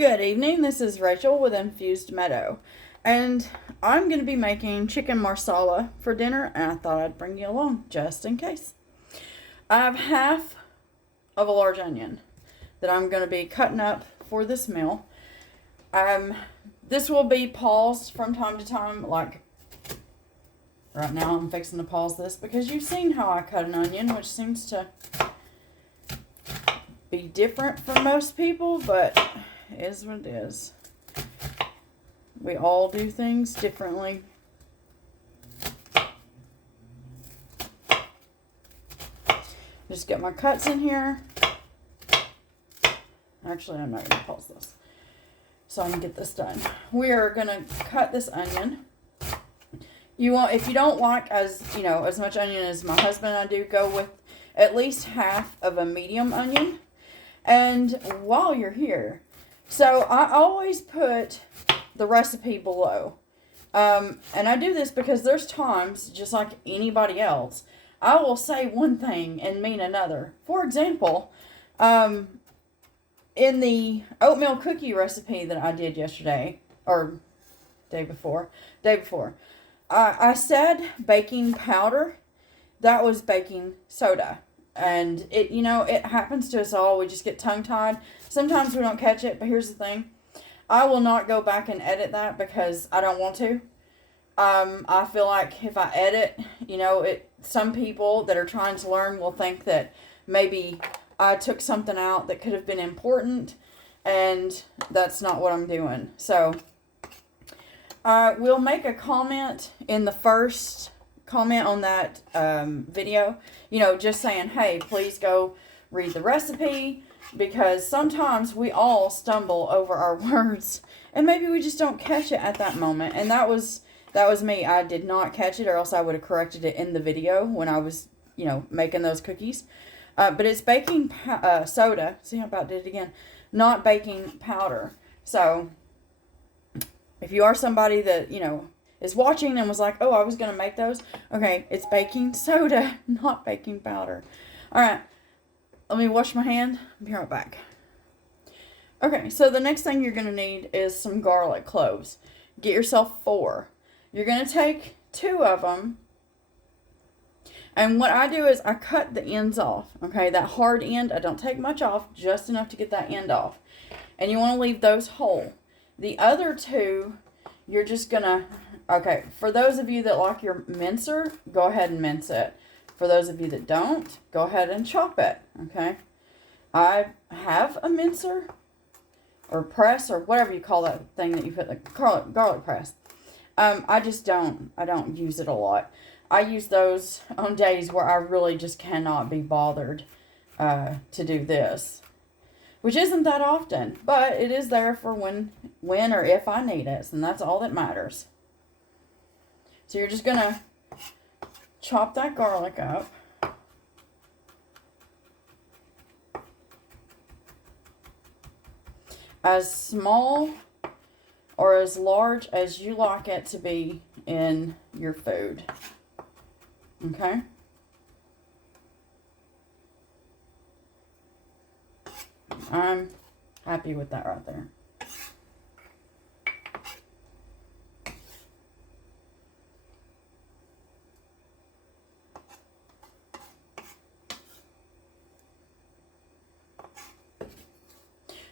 Good evening, this is Rachel with Infused Meadow, and I'm going to be making chicken marsala for dinner, and I thought I'd bring you along just in case. I have half of a large onion that I'm going to be cutting up for this meal. This will be paused from time to time, like right now I'm fixing to pause this because you've seen how I cut an onion, which seems to be different for most people, but is what it is. We all do things differently. Just get my cuts in here. Actually, I'm not going to pause this so I can get this done. We are going to cut this onion. If you don't like as much onion as my husband and I do, go with at least half of a medium onion. And while you're here, so I always put the recipe below. And I do this because there's times, just like anybody else, I will say one thing and mean another. For example, in the oatmeal cookie recipe that I did yesterday, or day before, I said baking powder. That was baking soda. And it happens to us all. We just get tongue-tied. Sometimes we don't catch it, but here's the thing. I will not go back and edit that because I don't want to. I feel like if I edit, some people that are trying to learn will think that maybe I took something out that could have been important, and that's not what I'm doing. So, we'll make a comment in the first comment on that video, just saying, hey, please go read the recipe, because sometimes we all stumble over our words and maybe we just don't catch it at that moment. And that was me. I did not catch it, or else I would have corrected it in the video when I was making those cookies. But it's baking soda. See, I about did it again. Not baking powder. So if you are somebody that is watching and was like, oh, I was going to make those. Okay, it's baking soda, not baking powder. All right, let me wash my hand. I'll be right back. Okay, so the next thing you're going to need is some garlic cloves. Get yourself 4. You're going to take 2 of them. And what I do is I cut the ends off. Okay, that hard end, I don't take much off, just enough to get that end off. And you want to leave those whole. The other 2, you're just going to... Okay, for those of you that like your mincer, go ahead and mince it. For those of you that don't, go ahead and chop it, okay? I have a mincer, or press, or whatever you call that thing that you put the garlic press. I don't use it a lot. I use those on days where I really just cannot be bothered to do this. Which isn't that often, but it is there for when or if I need it, and that's all that matters. So you're just going to chop that garlic up. As small or as large as you like it to be in your food. Okay? I'm happy with that right there.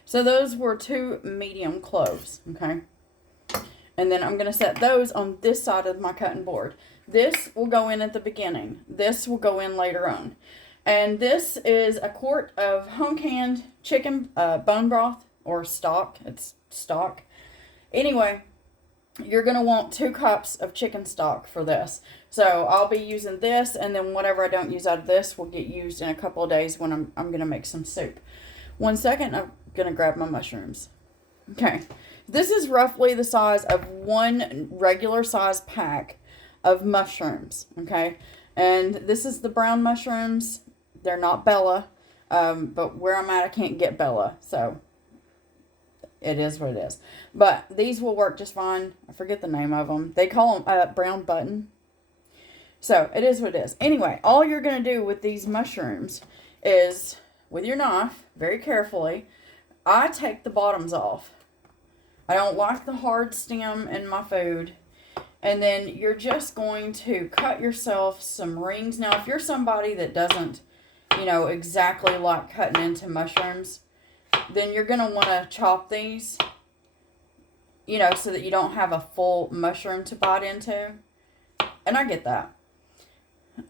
So those were 2 medium cloves, okay? And then I'm going to set those on this side of my cutting board. This will go in at the beginning. This will go in later on. And this is a quart of home-canned chicken bone broth, or stock. It's stock. Anyway, you're going to want 2 cups of chicken stock for this. So I'll be using this, and then whatever I don't use out of this will get used in a couple of days when I'm going to make some soup. 1 second, I'm going to grab my mushrooms. Okay, this is roughly the size of 1 regular size pack of mushrooms, okay? And this is the brown mushrooms. They're not Bella, but where I'm at, I can't get Bella, so it is what it is. But these will work just fine. I forget the name of them. They call them brown button. So it is what it is. Anyway, all you're going to do with these mushrooms is with your knife, very carefully, I take the bottoms off. I don't like the hard stem in my food. And then you're just going to cut yourself some rings. Now, if you're somebody that doesn't, you know, exactly like cutting into mushrooms, then you're going to want to chop these, you know, so that you don't have a full mushroom to bite into. And I get that.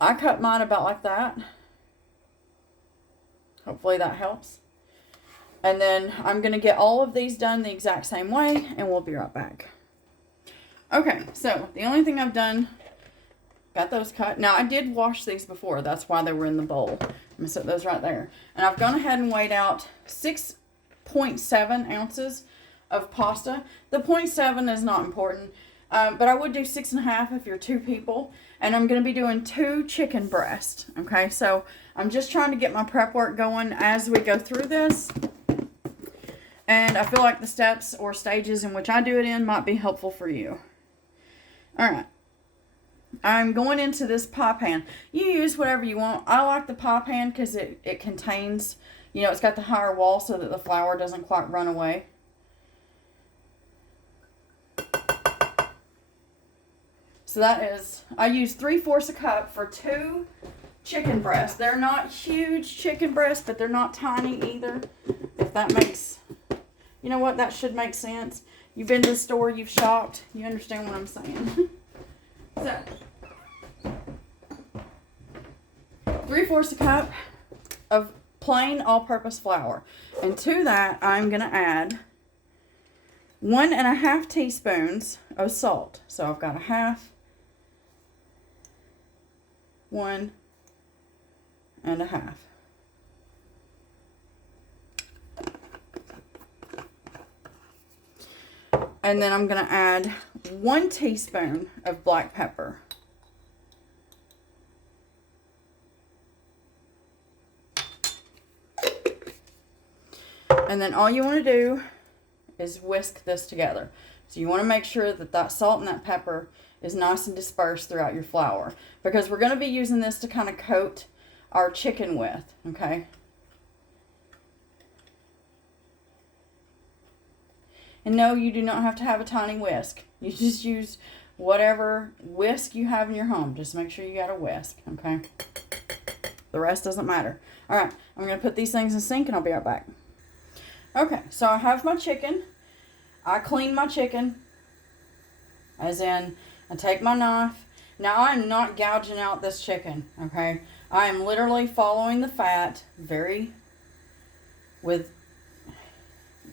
I cut mine about like that. Hopefully that helps. And then I'm going to get all of these done the exact same way, and we'll be right back. Okay, so the only thing I've done, got those cut. Now, I did wash these before. That's why they were in the bowl. I'm going to set those right there. And I've gone ahead and weighed out 6.7 ounces of pasta. The 0.7 is not important, but I would do 6.5 if you're 2 people. And I'm going to be doing 2 chicken breasts. Okay, so I'm just trying to get my prep work going as we go through this. And I feel like the steps or stages in which I do it in might be helpful for you. Alright. I'm going into this pie pan. You use whatever you want. I like the pie pan because it contains, you know, it's got the higher wall so that the flour doesn't quite run away. So that is, I use 3/4 a cup for 2 chicken breasts. They're not huge chicken breasts, but they're not tiny either. If that makes, you know what, that should make sense. You've been to the store, you've shopped, you understand what I'm saying. So, 3/4 a cup of plain all-purpose flour. And to that, I'm going to add 1.5 teaspoons of salt. So I've got 1/2, 1.5. And then I'm going to add 1 teaspoon of black pepper. And then all you want to do is whisk this together. So you want to make sure that that salt and that pepper is nice and dispersed throughout your flour, because we're going to be using this to kind of coat our chicken with, okay? And no, you do not have to have a tiny whisk. You just use whatever whisk you have in your home. Just make sure you got a whisk, okay? The rest doesn't matter. All right, I'm going to put these things in the sink and I'll be right back. Okay, so I have my chicken. I clean my chicken, as in I take my knife. Now, I'm not gouging out this chicken, okay? I am literally following the fat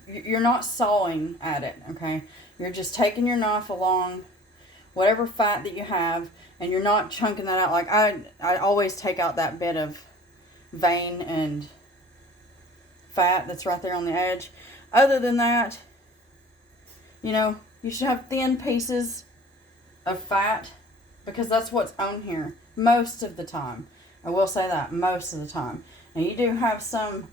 you're not sawing at it, okay? You're just taking your knife along whatever fat that you have, and you're not chunking that out. Like, I always take out that bit of vein and fat that's right there on the edge. Other than that, you know, you should have thin pieces of fat, because that's what's on here most of the time. I will say that, most of the time. Now, you do have some,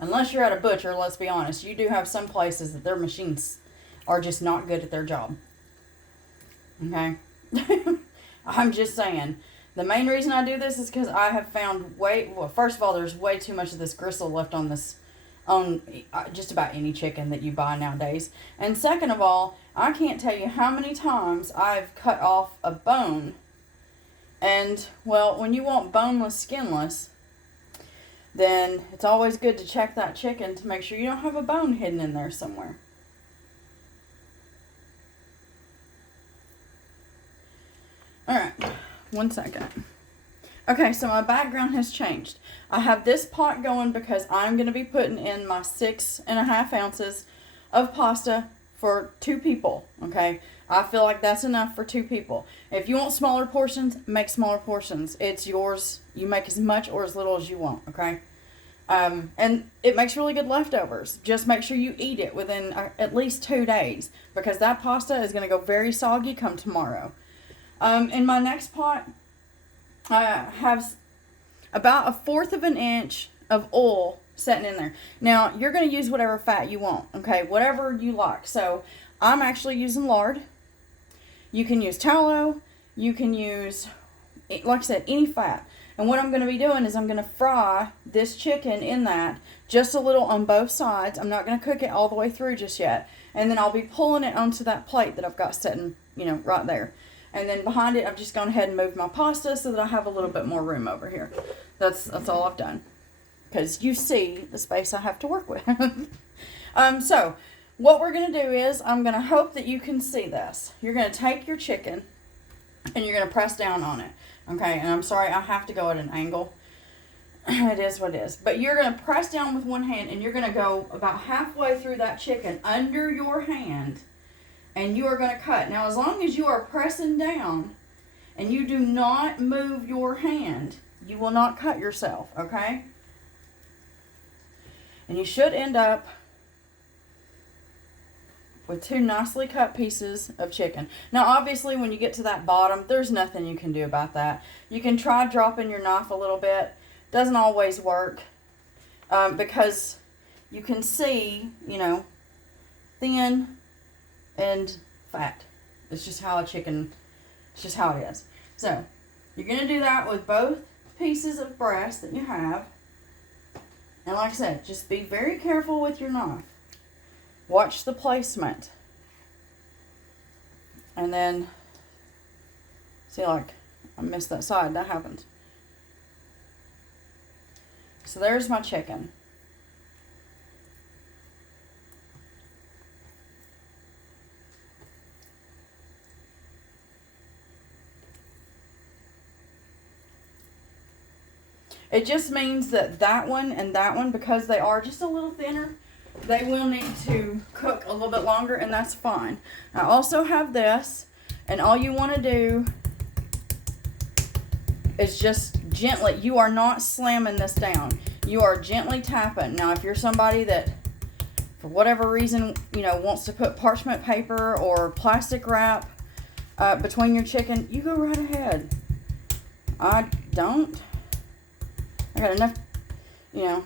unless you're at a butcher, let's be honest, you do have some places that their machines are just not good at their job. Okay? I'm just saying. The main reason I do this is because I have found first of all, there's way too much of this gristle left on just about any chicken that you buy nowadays. And second of all, I can't tell you how many times I've cut off a bone. And, well, when you want boneless, skinless, then it's always good to check that chicken to make sure you don't have a bone hidden in there somewhere. Alright, 1 second. Okay, so my background has changed. I have this pot going because I'm going to be putting in my 6.5 ounces of pasta for 2 people, okay? I feel like that's enough for 2 people. If you want smaller portions, make smaller portions. It's yours. You make as much or as little as you want, okay? And it makes really good leftovers. Just make sure you eat it within at least 2 days, because that pasta is going to go very soggy come tomorrow. In my next pot, I have about 1/4 of an inch of oil sitting in there. Now, you're going to use whatever fat you want, okay? Whatever you like. So, I'm actually using lard. You can use tallow. You can use, like I said, any fat. And what I'm going to be doing is I'm going to fry this chicken in that just a little on both sides. I'm not going to cook it all the way through just yet. And then I'll be pulling it onto that plate that I've got sitting, you know, right there. And then behind it, I've just gone ahead and moved my pasta so that I have a little bit more room over here. That's all I've done. Because you see the space I have to work with. So, what we're going to do is, I'm going to hope that you can see this. You're going to take your chicken, and you're going to press down on it. Okay, and I'm sorry, I have to go at an angle. It is what it is. But you're going to press down with one hand, and you're going to go about halfway through that chicken under your hand, and you are going to cut. Now, as long as you are pressing down, and you do not move your hand, you will not cut yourself, okay? And you should end up with 2 nicely cut pieces of chicken. Now, obviously, when you get to that bottom, there's nothing you can do about that. You can try dropping your knife a little bit. Doesn't always work because you can see, you know, thin and fat. It's just how it's just how it is. So, you're going to do that with both pieces of breast that you have. And like I said, just be very careful with your knife. Watch the placement. And then, see, like, I missed that side. That happened. So there's my chicken. It just means that that one and that one, because they are just a little thinner, they will need to cook a little bit longer, and that's fine. I also have this, and all you want to do is just gently, you are not slamming this down. You are gently tapping. Now, if you're somebody that, for whatever reason, you know, wants to put parchment paper or plastic wrap between your chicken, you go right ahead. I don't. I got enough, you know,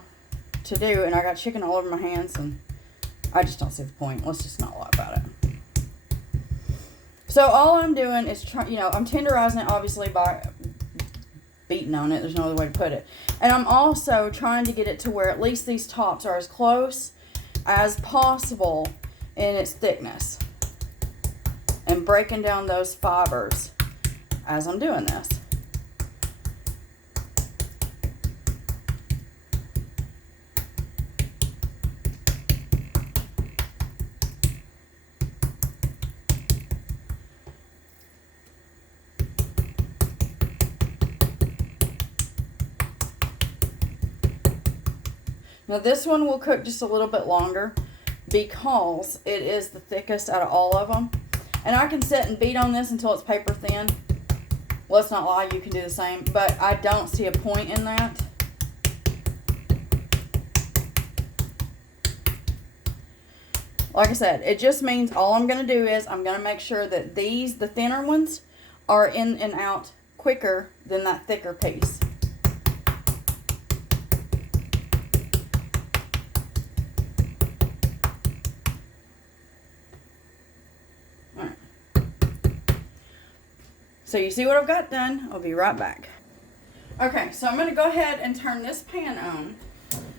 to do, and I got chicken all over my hands, and I just don't see the point. Let's just not lie about it. So all I'm doing is I'm tenderizing it, obviously, by beating on it. There's no other way to put it. And I'm also trying to get it to where at least these tops are as close as possible in its thickness, and breaking down those fibers as I'm doing this. Now this one will cook just a little bit longer because it is the thickest out of all of them. And I can sit and beat on this until it's paper thin. Let's not lie, you can do the same, but I don't see a point in that. Like I said, it just means all I'm going to do is I'm going to make sure that the thinner ones, are in and out quicker than that thicker piece. So you see what I've got done. I'll be right back. Okay, so I'm going to go ahead and turn this pan on.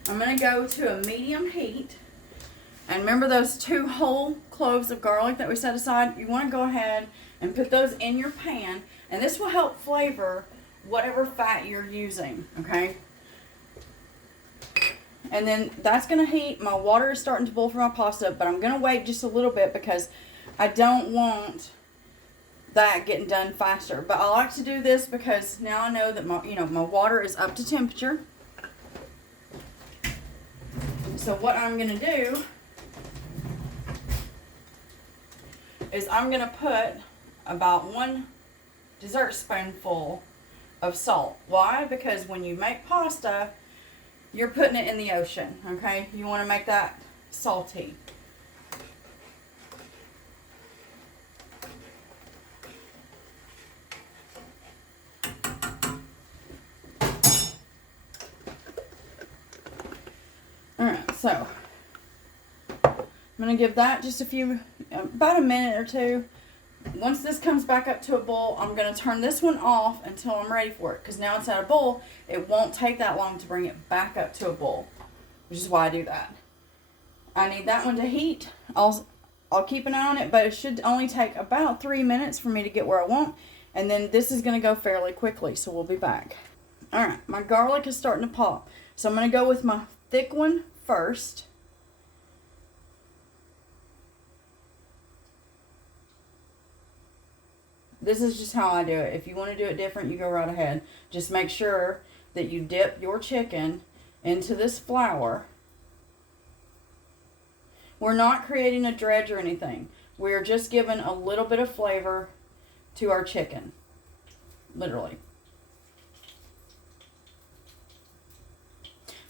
I'm going to go to a medium heat. And remember those 2 whole cloves of garlic that we set aside? You want to go ahead and put those in your pan. And this will help flavor whatever fat you're using, okay? And then that's going to heat. My water is starting to boil for my pasta, but I'm going to wait just a little bit because I don't want that getting done faster. But I like to do this because now I know that my water is up to temperature. So what I'm going to do is I'm going to put about 1 dessert spoonful of salt. Why? Because when you make pasta, you're putting it in the ocean, okay? You want to make that salty. Alright, so I'm going to give that just about a minute or 2. Once this comes back up to a boil, I'm going to turn this one off until I'm ready for it. Because now it's at a boil, it won't take that long to bring it back up to a boil. which is why I do that. I need that one to heat. I'll keep an eye on it, but it should only take about 3 minutes for me to get where I want. And then this is going to go fairly quickly, so we'll be back. Alright, my garlic is starting to pop. So I'm going to go with my thick one first. This is just how I do it. If you want to do it different, you go right ahead. Just make sure that you dip your chicken into this flour. We're not creating a dredge or anything. We're just giving a little bit of flavor to our chicken. Literally.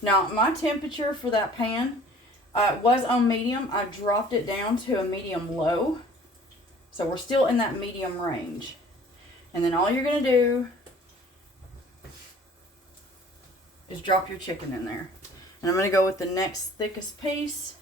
Now, my temperature for that pan was on medium. I dropped it down to a medium low. So we're still in that medium range. And then all you're going to do is drop your chicken in there. And I'm going to go with the next thickest piece.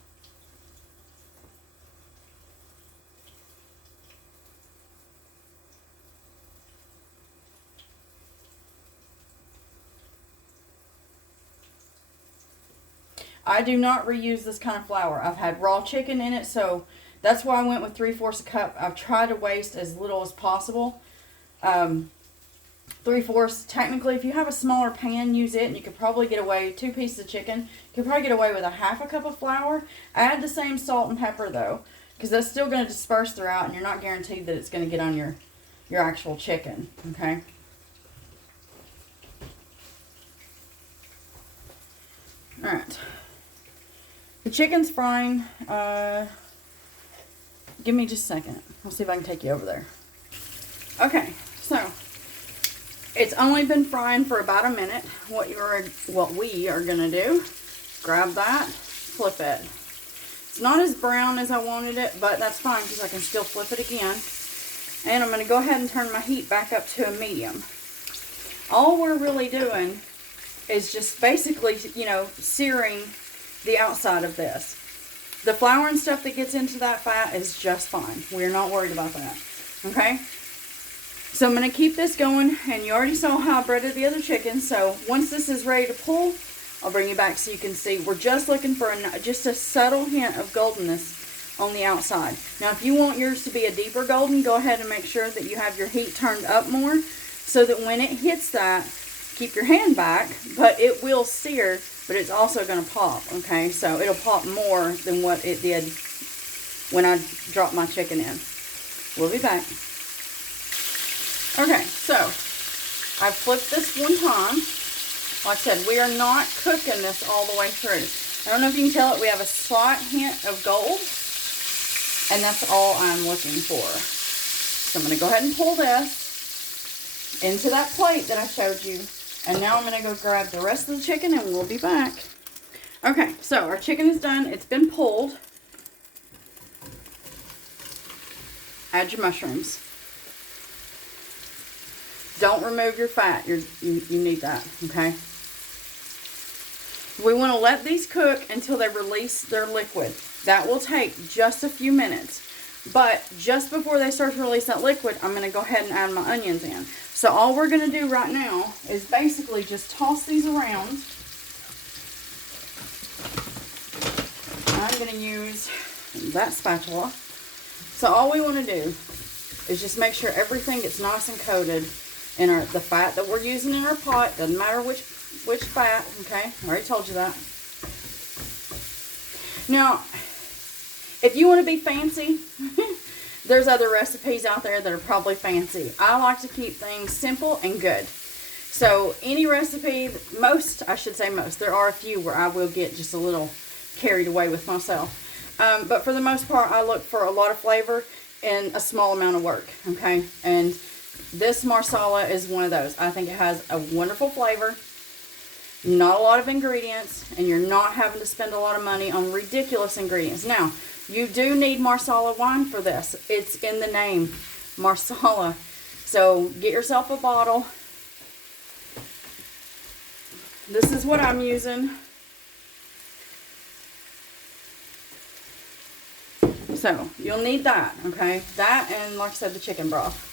I do not reuse this kind of flour. I've had raw chicken in it, so that's why I went with 3/4 cup. I've tried to waste as little as possible. 3/4, technically, if you have a smaller pan, use it, and you could probably get away, 2 pieces of chicken, you could probably get away with a 1/2 cup of flour. Add the same salt and pepper, though, because that's still going to disperse throughout, and you're not guaranteed that it's going to get on your actual chicken, okay? Alright. The chicken's frying. Give me just a second. I'll see if I can take you over there. Okay, so it's only been frying for about a minute. What we are gonna do, grab that, flip it. It's not as brown as I wanted it, but that's fine because I can still flip it again. And I'm gonna go ahead and turn my heat back up to a medium. All we're really doing is just basically, you know, searing the outside of this. The flour and stuff that gets into that fat is just fine. We're not worried about that. Okay? So I'm going to keep this going, and you already saw how I breaded the other chicken. So once this is ready to pull, I'll bring you back so you can see. We're just looking for just a subtle hint of goldenness on the outside. Now, if you want yours to be a deeper golden, go ahead and make sure that you have your heat turned up more so that when it hits that, keep your hand back, but it will sear, but it's also going to pop, okay? So it'll pop more than what it did when I dropped my chicken in. We'll be back. Okay, so I flipped this one time. Like I said, we are not cooking this all the way through. I don't know if you can tell it, we have a slight hint of gold, and that's all I'm looking for. So I'm going to go ahead and pull this into that plate that I showed you. And now I'm going to go grab the rest of the chicken and we'll be back. Okay, so our chicken is done. It's been pulled. Add your mushrooms. Don't remove your fat. You need that, okay? We want to let these cook until they release their liquid. That will take just a few minutes. But just before they start to release that liquid, I'm going to go ahead and add my onions in. So all we're going to do right now is basically just toss these around. I'm going to use that spatula. So all we want to do is just make sure everything gets nice and coated in the fat that we're using in our pot. Doesn't matter which fat, okay? I already told you that. Now, if you want to be fancy, there's other recipes out there that are probably fancy. I like to keep things simple and good. So any recipe, I should say most, there are a few where I will get just a little carried away with myself. But for the most part, I look for a lot of flavor and a small amount of work, okay? And this Marsala is one of those. I think it has a wonderful flavor, not a lot of ingredients, and you're not having to spend a lot of money on ridiculous ingredients. Now, you do need Marsala wine for this. It's in the name, Marsala. So get yourself a bottle. This is what I'm using. So you'll need that, okay? That and, like I said, the chicken broth.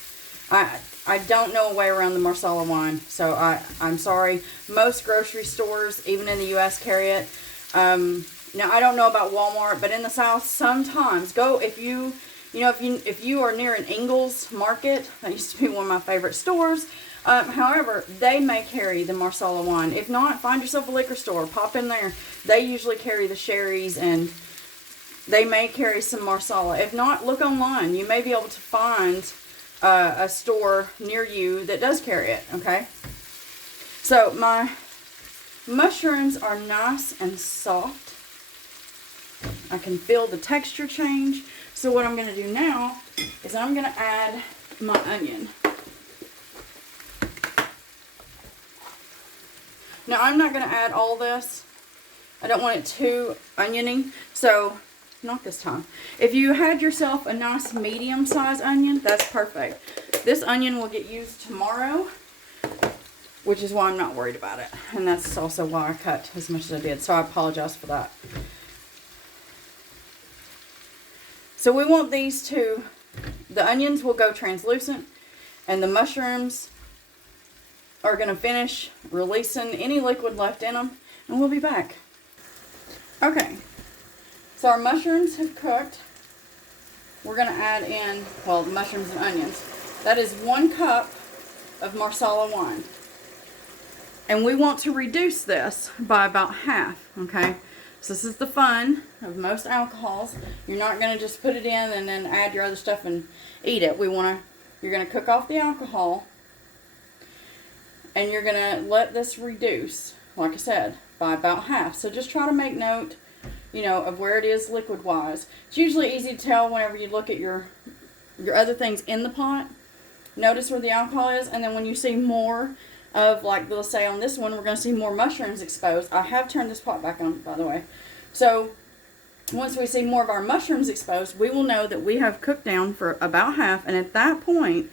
I don't know a way around the Marsala wine, so I'm sorry. Most grocery stores, even in the U.S., carry it. Now I don't know about Walmart, but in the South, sometimes go if you are near an Ingles Market. That used to be one of my favorite stores. However, they may carry the Marsala wine. If not, find yourself a liquor store. Pop in there. They usually carry the sherries, and they may carry some Marsala. If not, look online. You may be able to find a store near you that does carry it, okay? So my mushrooms are nice and soft. I can feel the texture change. So what I'm going to do now is I'm going to add my onion. Now I'm not going to add all this. I don't want it too oniony, so not this time. If you had yourself a nice medium-sized onion, that's perfect. This onion will get used tomorrow, which is why I'm not worried about it. And that's also why I cut as much as I did, so I apologize for that. So we want these to, the onions will go translucent, and the mushrooms are going to finish releasing any liquid left in them, and we'll be back. Okay, so our mushrooms have cooked. We're going to add in, well, mushrooms and onions. That is 1 cup of Marsala wine. And we want to reduce this by about half, okay? So this is the fun of most alcohols. You're not going to just put it in and then add your other stuff and eat it. You're going to cook off the alcohol, and you're going to let this reduce, like I said, by about half. So just try to make note, of where it is liquid-wise. It's usually easy to tell whenever you look at your other things in the pot. Notice where the alcohol is, and then when you see more of, like, let's say on this one, we're going to see more mushrooms exposed. I have turned this pot back on, by the way. So once we see more of our mushrooms exposed, we will know that we have cooked down for about half, and at that point,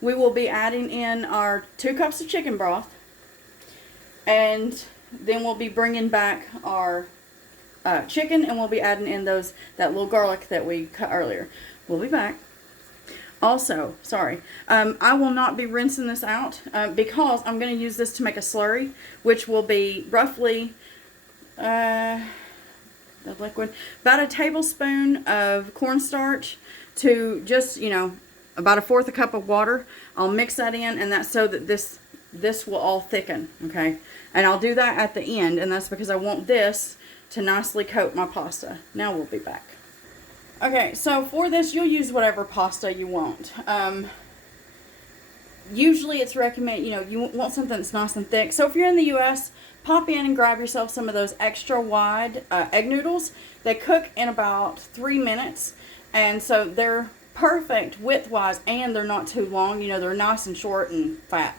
we will be adding in our 2 cups of chicken broth, and then we'll be bringing back our chicken, and we'll be adding in that little garlic that we cut earlier. We'll be back. Also, sorry, I will not be rinsing this out because I'm going to use this to make a slurry, which will be roughly the liquid, about a tablespoon of cornstarch to just, about 1/4 cup of water. I'll mix that in, and that's so that this will all thicken, okay? And I'll do that at the end, and that's because I want this to nicely coat my pasta. Now we'll be back. Okay, so for this, you'll use whatever pasta you want. Usually it's recommended, you want something that's nice and thick. So if you're in the U.S., pop in and grab yourself some of those extra wide egg noodles. They cook in about 3 minutes, and so they're perfect width-wise, and they're not too long. They're nice and short and fat.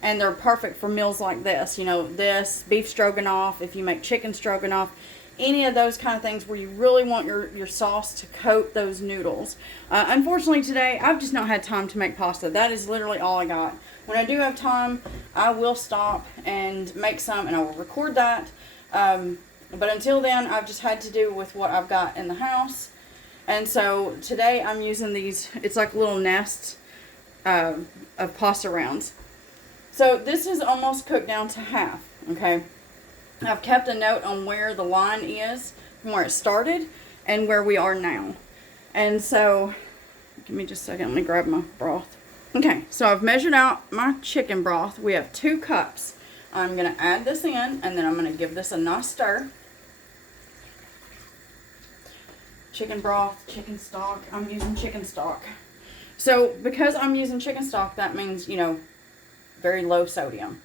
And they're perfect for meals like this. This, beef stroganoff, if you make chicken stroganoff, any of those kind of things where you really want your sauce to coat those noodles. Unfortunately today, I've just not had time to make pasta. That is literally all I got. When I do have time, I will stop and make some, and I will record that. But until then, I've just had to do with what I've got in the house. And so today I'm using these, it's like little nests of pasta rounds. So this is almost cooked down to half, okay? I've kept a note on where the line is from where it started and where we are now. And so, give me just a second, let me grab my broth. Okay, so I've measured out my chicken broth. We have 2 cups. I'm going to add this in, and then I'm going to give this a nice stir. Chicken broth, chicken stock. I'm using chicken stock. So, because I'm using chicken stock, that means, very low sodium.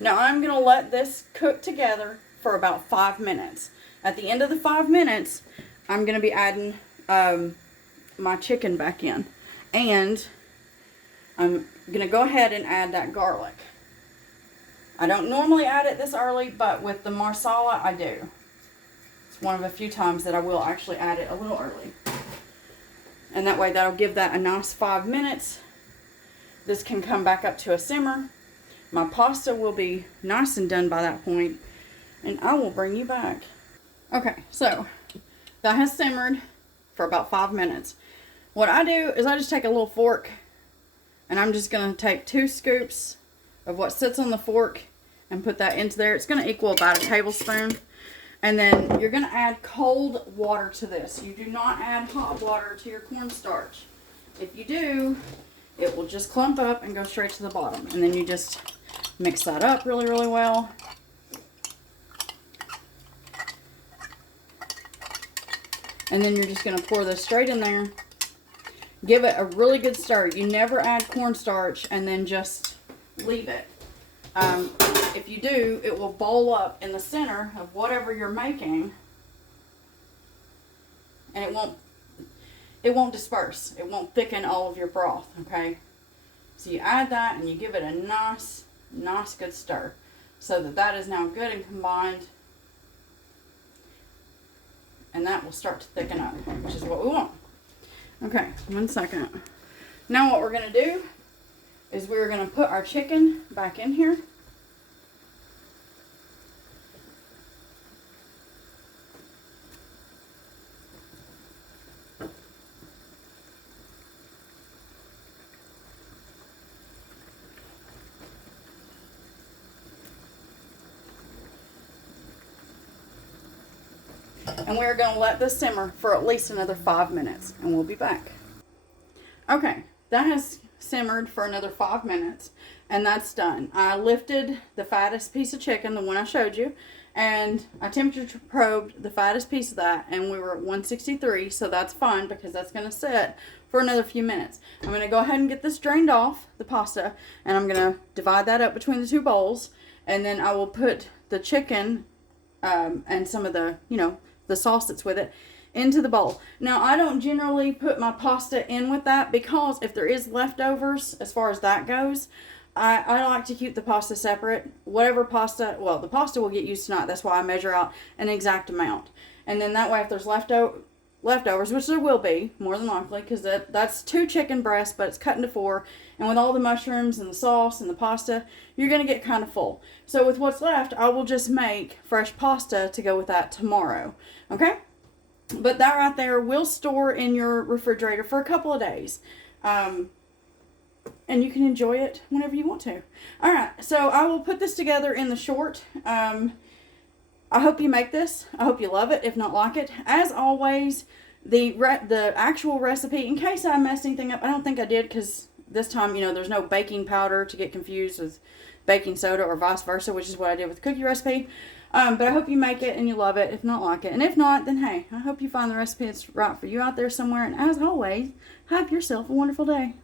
Now I'm going to let this cook together for about 5 minutes. At the end of the 5 minutes, I'm going to be adding my chicken back in. And I'm going to go ahead and add that garlic. I don't normally add it this early, but with the Marsala, I do. It's one of a few times that I will actually add it a little early. And that way that'll give that a nice 5 minutes. This can come back up to a simmer. My pasta will be nice and done by that point, and I will bring you back. Okay, so that has simmered for about 5 minutes. What I do is I just take a little fork, and I'm just going to take 2 scoops of what sits on the fork and put that into there. It's going to equal about a tablespoon. And then you're going to add cold water to this. You do not add hot water to your cornstarch. If you do, it will just clump up and go straight to the bottom. And then you just mix that up really, really well. And then you're just going to pour this straight in there. Give it a really good stir. You never add cornstarch and then just leave it. If you do, it will bowl up in the center of whatever you're making, and it won't disperse. It won't thicken all of your broth, okay? So you add that and you give it a nice good stir so that is now good and combined, and that will start to thicken up, which is what we want. Okay, 1 second. Now what we're going to do is we're going to put our chicken back in here. And we're going to let this simmer for at least another 5 minutes, and we'll be back. Okay, that has simmered for another 5 minutes, and that's done. I lifted the fattest piece of chicken, the one I showed you, and I temperature probed the fattest piece of that, and we were at 163, so that's fine because that's going to sit for another few minutes. I'm going to go ahead and get this drained off, the pasta, and I'm going to divide that up between the two bowls, and then I will put the chicken and some of the, the sauce that's with it into the bowl. Now, I don't generally put my pasta in with that because if there is leftovers, as far as that goes, I like to keep the pasta separate. Whatever pasta, well, the pasta will get used tonight. That's why I measure out an exact amount. And then that way, if there's leftovers, which there will be, more than likely, because that's 2 chicken breasts, but it's cut into 4. And with all the mushrooms and the sauce and the pasta, you're going to get kind of full. So with what's left, I will just make fresh pasta to go with that tomorrow. Okay? But that right there will store in your refrigerator for a couple of days. And you can enjoy it whenever you want to. Alright, so I will put this together in the short. I hope you make this. I hope you love it, if not like it. As always, the actual recipe, in case I messed anything up, I don't think I did because this time, there's no baking powder to get confused with baking soda or vice versa, which is what I did with the cookie recipe. But I hope you make it and you love it, if not like it. And if not, then hey, I hope you find the recipe that's right for you out there somewhere. And as always, have yourself a wonderful day.